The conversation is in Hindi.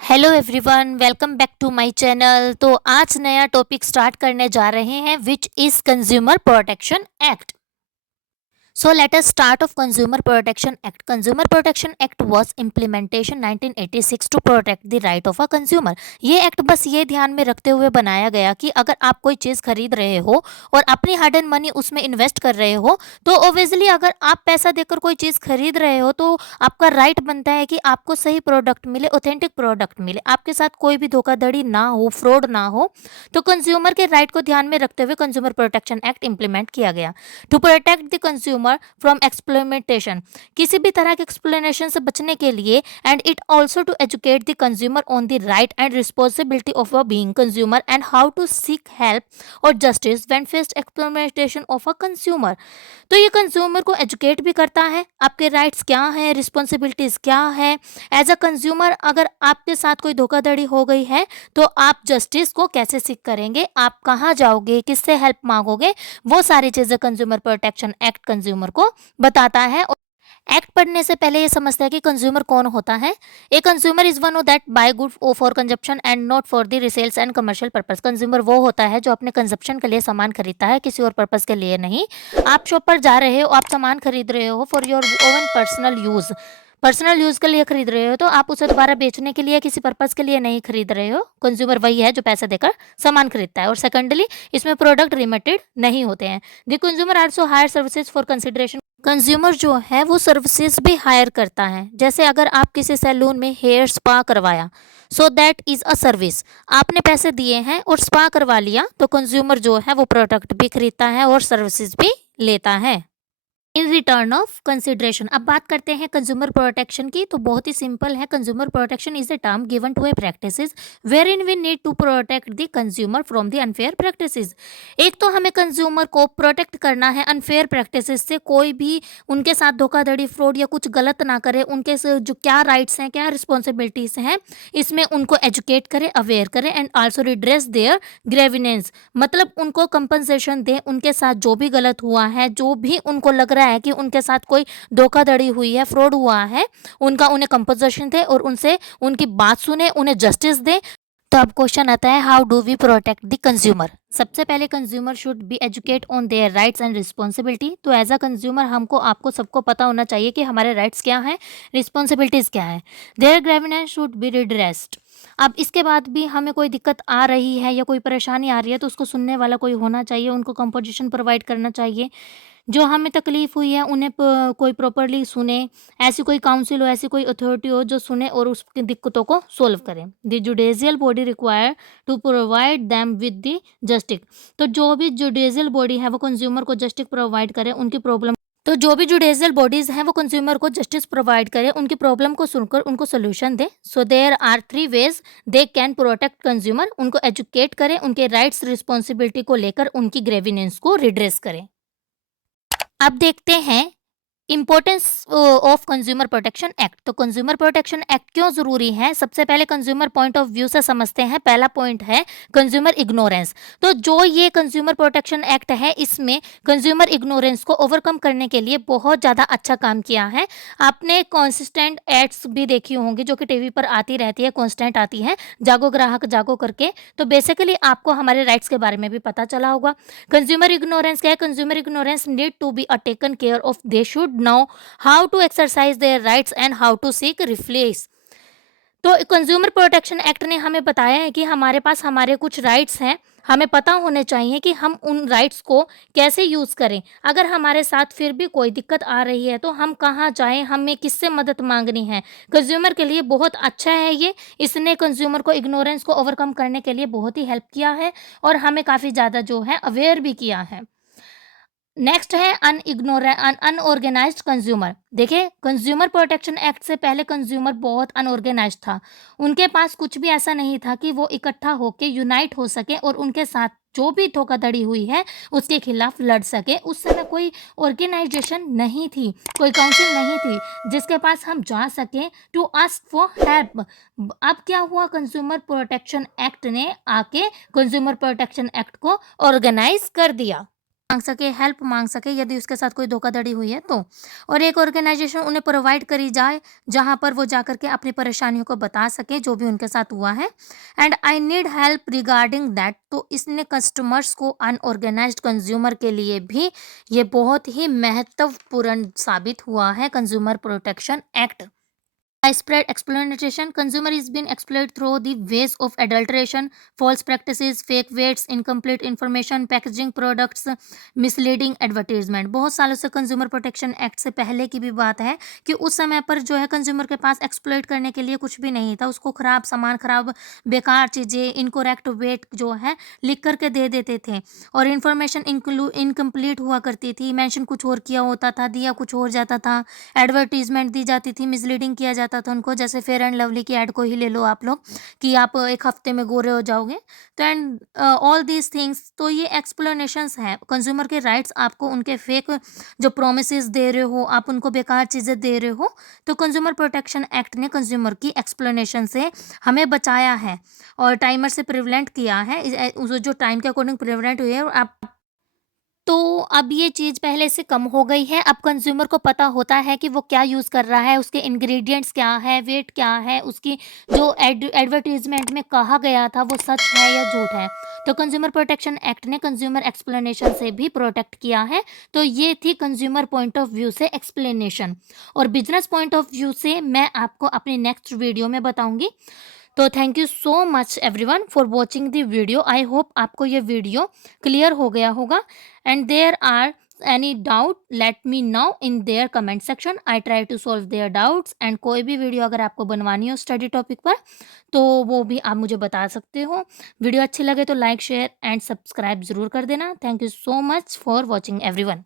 Hello everyone, welcome back to my channel. तो आज नया टॉपिक स्टार्ट करने जा रहे हैं which is consumer protection act. So let us start of Consumer Protection Act. Consumer Protection Act was implementation 1986 to protect the right of a consumer. ये एक्ट बस ये ध्यान में रखते हुए बनाया गया कि अगर आप कोई चीज़ खरीद रहे हो और अपनी हार्ड एंड मनी उसमें इन्वेस्ट कर रहे हो, तो ऑब्वियसली अगर आप पैसा देकर कोई चीज़ खरीद रहे हो तो आपका राइट बनता है कि आपको सही प्रोडक्ट मिले, ऑथेंटिक प्रोडक्ट मिले, आपके साथ कोई भी धोखाधड़ी ना हो, फ्रॉड ना हो। तो कंज्यूमर के राइट को ध्यान में रखते हुए कंज्यूमर प्रोटेक्शन एक्ट इम्प्लीमेंट किया गया to protect the consumer from exploitation, किसी भी तरह के एक्सप्लेनेशन से बचने के लिए। And it also to educate the consumer on the right and responsibility of a being consumer and how to seek help और justice when faced exploitation of a consumer. तो ये कंज्यूमर को एजुकेट भी करता है, आपके राइट्स क्या हैं, रिस्पॉन्सिबिलिटीज क्या है। एज अ कंज्यूमर अगर आपके साथ कोई धोखाधड़ी हो गई है तो आप जस्टिस को कैसे सीख करेंगे, आप कहाँ जाओगे, किससे हेल्प मांगोगे, वो सारी चीज़ें कंज्यूमर प्रोटेक्शन एक्ट कंज्यूमर को बताता है। एक्ट पढ़ने से पहले ये समझता है कि कंज्यूमर कौन होता है। A consumer is one that buy good for consumption and not for the resales and commercial purpose. Consumer वो होता है जो अपने कंजप्शन के लिए सामान खरीदता है, किसी और पर्पस के लिए नहीं। आप शॉप पर जा रहे हो, आप सामान खरीद रहे हो for your oven personal use, personal use के लिए खरीद रहे हो, तो आप उसे दोबारा बेचने के लिए किसी पर्पस के लिए नहीं खरीद रहे हो। कंज्यूमर वही है जो पैसा देकर सामान खरीदता है। और सेकंडली, इसमें प्रोडक्ट लिमिटेड नहीं होते हैं। The consumer also hire services for consideration. Consumer जो है वो सर्विसेज भी हायर करता है। जैसे अगर आप किसी सैलून में हेयर स्पा करवाया, so that is a service, आपने पैसे दिए हैं और स्पा करवा लिया, तो कंज्यूमर जो है वो प्रोडक्ट भी खरीदता है और सर्विसेज भी लेता है इन रिटर्न ऑफ कंसिडरेशन। अब बात करते हैं कंज्यूमर प्रोटेक्शन की, तो बहुत ही सिंपल है। Consumer protection is a term given to a practices wherein we need to protect the consumer from the unfair practices. एक तो हमें कंज्यूमर को प्रोटेक्ट करना है अनफेयर प्रैक्टिसेस से, कोई भी उनके साथ धोखाधड़ी, फ्रॉड या कुछ गलत ना करे, उनके से जो क्या राइट्स हैं, क्या रिस्पॉन्सिबिलिटीज हैं, इसमें उनको एजुकेट करें, अवेयर करें एंड आल्सो रिड्रेस देयर ग्रेविनेंस, मतलब उनको कंपनसेशन दें। उनके साथ जो भी गलत हुआ है, जो भी उनको लग रहा है कि उनके साथ कोई धोखाधड़ी हुई है, फ्रॉड हुआ है, उनका उन्हें कंपनसेशन दे और उनसे उनकी बात सुने, उन्हें जस्टिस दे। तो अब क्वेश्चन आता है, how do we protect the consumer. सबसे पहले consumer should be educate on their rights and responsibility. तो एज अ कंज्यूमर हमको, आपको, सबको पता होना चाहिए कि हमारे राइट्स क्या हैं, रिस्पॉन्सिबिलिटीज क्या है। Their grievance should be redressed. अब इसके बाद भी हमें कोई दिक्कत आ रही है या कोई परेशानी आ रही है तो उसको सुनने वाला कोई होना चाहिए, उनको कंपोजिशन प्रोवाइड करना चाहिए। जो हमें तकलीफ़ हुई है उन्हें कोई प्रॉपर्ली सुने, ऐसी कोई काउंसिल हो, ऐसी कोई अथॉरिटी हो जो सुने और उसकी दिक्कतों को सॉल्व करे। The judicial body require to provide them with the justice. तो जो भी जुडिशियल बॉडी है वो कंज्यूमर को जस्टिस प्रोवाइड करे, उनकी प्रॉब्लम, तो जो भी जुडिशियल बॉडीज हैं वो कंज्यूमर को जस्टिस प्रोवाइड करें, उनकी प्रॉब्लम को सुनकर उनको सोल्यूशन दें। So there are 3 ways they can protect consumer. उनको एजुकेट करें, उनके राइट्स रिस्पॉन्सिबिलिटी को लेकर उनकी ग्रेविनेंस को रिड्रेस करें। अब देखते हैं importance of consumer protection act. तो कंज्यूमर प्रोटेक्शन एक्ट क्यों ज़रूरी है, सबसे पहले कंज्यूमर पॉइंट ऑफ व्यू से समझते हैं। पहला पॉइंट है कंज्यूमर इग्नोरेंस। तो जो ये कंज्यूमर प्रोटेक्शन एक्ट है, इसमें कंज्यूमर इग्नोरेंस को ओवरकम करने के लिए बहुत ज़्यादा अच्छा काम किया है। आपने कॉन्सिस्टेंट एड्स भी देखी होंगी जो कि टीवी पर आती रहती है, कॉन्स्टेंट आती है, जागो ग्राहक जागो करके। तो बेसिकली आपको हमारे राइट्स के बारे में भी पता चला होगा। कंज्यूमर इग्नोरेंस क्या है, consumer ignorance need to be taken care of, they should know how to exercise their rights and how to seek redress। तो कंज्यूमर प्रोटेक्शन एक्ट ने हमें बताया है कि हमारे पास हमारे कुछ राइट्स हैं, हमें पता होने चाहिए कि हम उन राइट्स को कैसे यूज़ करें। अगर हमारे साथ फिर भी कोई दिक्कत आ रही है तो हम कहाँ जाएं, हमें किससे मदद मांगनी है। कंज्यूमर के लिए बहुत अच्छा है ये, इसने कंज्यूमर को इग्नोरेंस को ओवरकम करने के लिए बहुत ही हेल्प किया है और हमें काफ़ी ज़्यादा जो है अवेयर भी किया है। नेक्स्ट है अनऑर्गेनाइज्ड कंज्यूमर। देखिए, कंज्यूमर प्रोटेक्शन एक्ट से पहले कंज्यूमर बहुत अनऑर्गेनाइज्ड था। उनके पास कुछ भी ऐसा नहीं था कि वो इकट्ठा होके यूनाइट हो सके और उनके साथ जो भी धोखाधड़ी हुई है उसके खिलाफ लड़ सके। उस समय कोई ऑर्गेनाइजेशन नहीं थी, कोई काउंसिल नहीं थी जिसके पास हम जा सकें टू आस्क फॉर हेल्प। अब क्या हुआ, कंज्यूमर प्रोटेक्शन एक्ट ने आके कंज्यूमर प्रोटेक्शन एक्ट को ऑर्गेनाइज कर दिया। मांग सके, हेल्प मांग सके यदि उसके साथ कोई धोखाधड़ी हुई है तो। और एक ऑर्गेनाइजेशन उन्हें प्रोवाइड करी जाए जहां पर वो जाकर के अपनी परेशानियों को बता सके जो भी उनके साथ हुआ है। And I need help regarding that, तो इसने कस्टमर्स को अनऑर्गेनाइज्ड कंज्यूमर के लिए भी ये बहुत ही महत्वपूर्ण साबित हुआ है consumer protection act. Widespread exploitation. Consumer is being exploited through the ways of adulteration, false practices, fake weights, incomplete information, packaging products, misleading advertisement. बहुत सालों से कंज्यूमर प्रोटेक्शन एक्ट से पहले की भी बात है कि उस समय पर जो है कंज्यूमर के पास एक्सप्लॉइट करने के लिए कुछ भी नहीं था। उसको खराब सामान, खराब बेकार चीज़ें, इनकोरेक्ट वेट जो है लिख करके दे देते थे और इन्फॉर्मेशन इनकम्प्लीट हुआ करती थी। मेंशन कुछ और किया होता था, दिया कुछ और जाता था, एडवर्टीजमेंट दी जाती थी, मिसलीडिंग किया जाता था उनको। जैसे फेयर एंड लवली की ऐड को ही ले लो आप लोग कि आप एक हफ्ते में गोरे हो जाओगे। तो एंड ऑल दीज थिंग्स, तो ये एक्सप्लेनेशंस हैं कंज्यूमर के राइट्स। आपको उनके फेक जो प्रोमिसेस दे रहे हो, आप उनको बेकार चीज़ें दे रहे हो, तो कंज्यूमर प्रोटेक्शन एक्ट ने कंज्यूमर की एक्सप्लेनेशन से हमें बचाया है और टाइमर से प्रिवेंट किया है। जो टाइम के अकॉर्डिंग प्रिवेंट हुई है। और आप तो अब ये चीज़ पहले से कम हो गई है। अब कंज़्यूमर को पता होता है कि वो क्या यूज़ कर रहा है, उसके इंग्रीडिएंट्स क्या है, वेट क्या है, उसकी जो एडवर्टाइज़मेंट में कहा गया था वो सच है या झूठ है। तो कंज़्यूमर प्रोटेक्शन एक्ट ने कंज़्यूमर एक्सप्लेनेशन से भी प्रोटेक्ट किया है। तो ये थी कंज़्यूमर पॉइंट ऑफ व्यू से एक्सप्लेनेशन। और बिज़नेस पॉइंट ऑफ व्यू से मैं आपको अपनी नेक्स्ट वीडियो में बताऊँगी। तो thank you so much everyone for watching the video. I hope आपको ये वीडियो क्लियर हो गया होगा। And there are any doubt let me know in their comment section. I try to solve their doubts. And कोई भी वीडियो अगर आपको बनवानी हो स्टडी टॉपिक पर तो वो भी आप मुझे बता सकते हो। वीडियो अच्छी लगे तो लाइक, शेयर एंड सब्सक्राइब ज़रूर कर देना। Thank you so much for watching everyone.